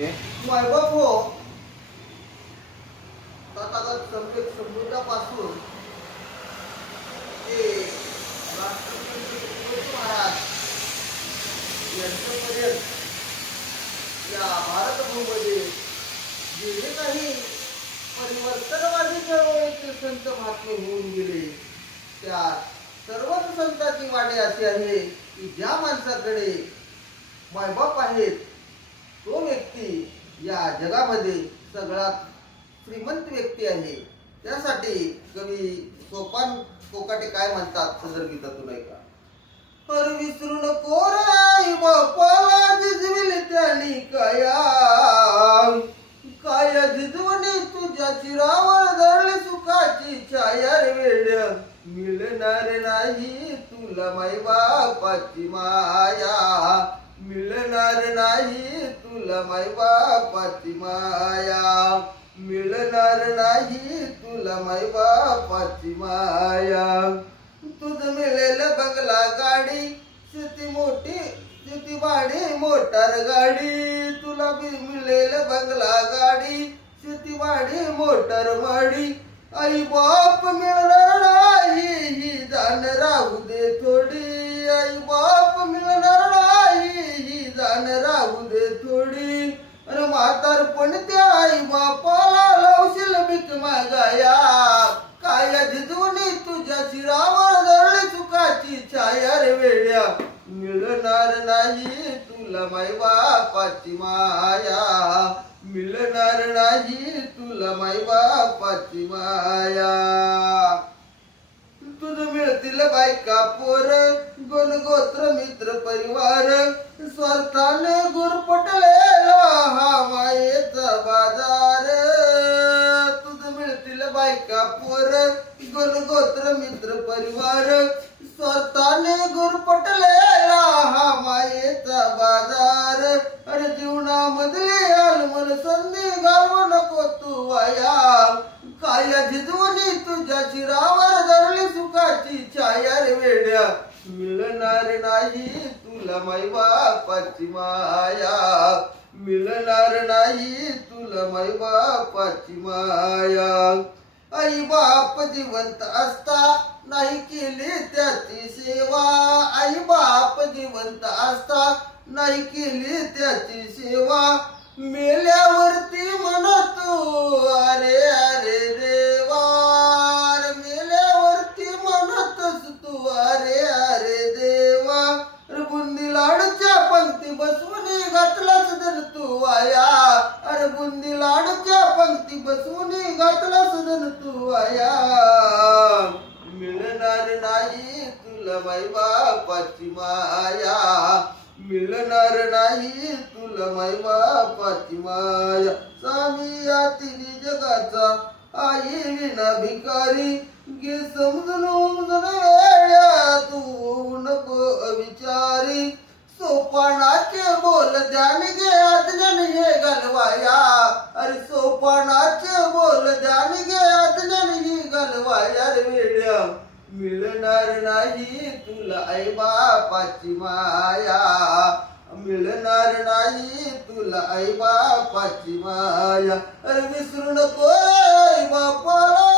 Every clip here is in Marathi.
मायबाप हो तथागत सम्यक समुद्रापासून ते राष्ट्रपती तुकडोजी महाराज यांच्यापर्यंत या भारतभूमीमध्ये जे जे काही परिवर्तनवादी चळवळीचे संत महात्मे होऊन गेले त्या सर्वच संतांची वाणी अशी आहे की ज्या माणसाकडे मायबाप आहेत तो व्यक्ती या जगामध्ये सगळ्यात श्रीमंत व्यक्ती आहे. त्यासाठी कवी सोपान कोकाटे काय म्हणतात सदर गीतातून ऐका. हर विसरू नको रे आई बापाला जिजविले त्यानी काया काया जिजवणी तुझ्या चिरावर धरली सुखाची छाया रे वेड्या मिळणार नाही तुला माई बापाची माया मिळणार नाही तुला माई बापाची माया मिळणार नाही तुला माई बापाची माया. तुझं मिळेल बंगला गाडी शेती मोठी शेती वाडी मोटार गाडी तुला बी मिळेल बंगला गाडी शेती वाडी मोटार माडी आई बाप मिळणार नाही ही जाण राहू दे थोडी आई बाप मिळणार नाही ही जाण राहू दे थोडी. अरे म्हातारपण त्या आई बापाला लावशील भीक मागाया काया जिजवणी तुझ्या शिरावर धरली चुकाची छाया रे वेड्या मिळणार नाही तुला माई बापाची माया मिळणार नाही तुला माई बापाची माया. तुझं मिळतील बायका पोर गुण गोत्र मित्र परिवार स्वार्थाने गुरपटलेला हा मायेचा बाजार. तुझं मिळतील बायका पोर गुण गोत्र मित्र परिवार स्वार्थाने गुरपटलेला हा मायेचा बाजार. अरे जीवनामधली आलमन संधी घालवू नको तू वाया काया जिजवणी तुझ्या शिरावर धरली सुखाची छाया रे वेड्या मिळणार नाही तुला माई बापाची माया मिळणार नाही तुला माई बापाची माया. आई बाप जिवंत असता नाही केली त्याची सेवा आई बाप जिवंत असता नाही केली त्याची सेवा मेल्यावरती म्हणतो अरे अरे देवा मेल्यावरती म्हणतस तू अरे अरे देवा. बुंदी लाडूच्या पंक्ती बसवून घातलास धन तू आया अरे बुंदी लाडूच्या पंक्ती बसवून घातलास धन तू आया मिळणार नाही तुला माई बापाची माया मिळणार नाही तुला माई बापाची माया. स्वामी या तिन्ही जगाचा आई विना भिकारी घे समजून वेड्या तू नको अविचारी सोपानाचे बोल ध्यान घे आज्ञान हे घालवाया अरे सोपानाचे बोल ध्यान घे आज्ञान ही घालवाया रे वेड्या मिळणार नाही तुला आई बापाची माया मिळणार नाही तुला आई बापाची माया. अरे विसरू नको आई बापाला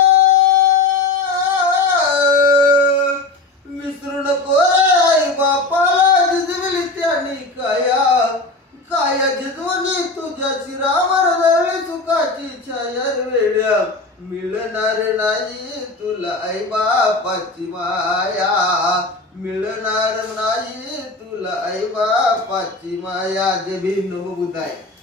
विसरू नको आई बापाला जिजविली त्यानी काया काया जिजवणी तुझ्या शिरावर धरली सुखाची छाया रे वेड्या मिळणार नाही तुला आई बापाची माया मिळणार नाही तुला आई बापाची माया. जय भीम नमो बुद्धाय.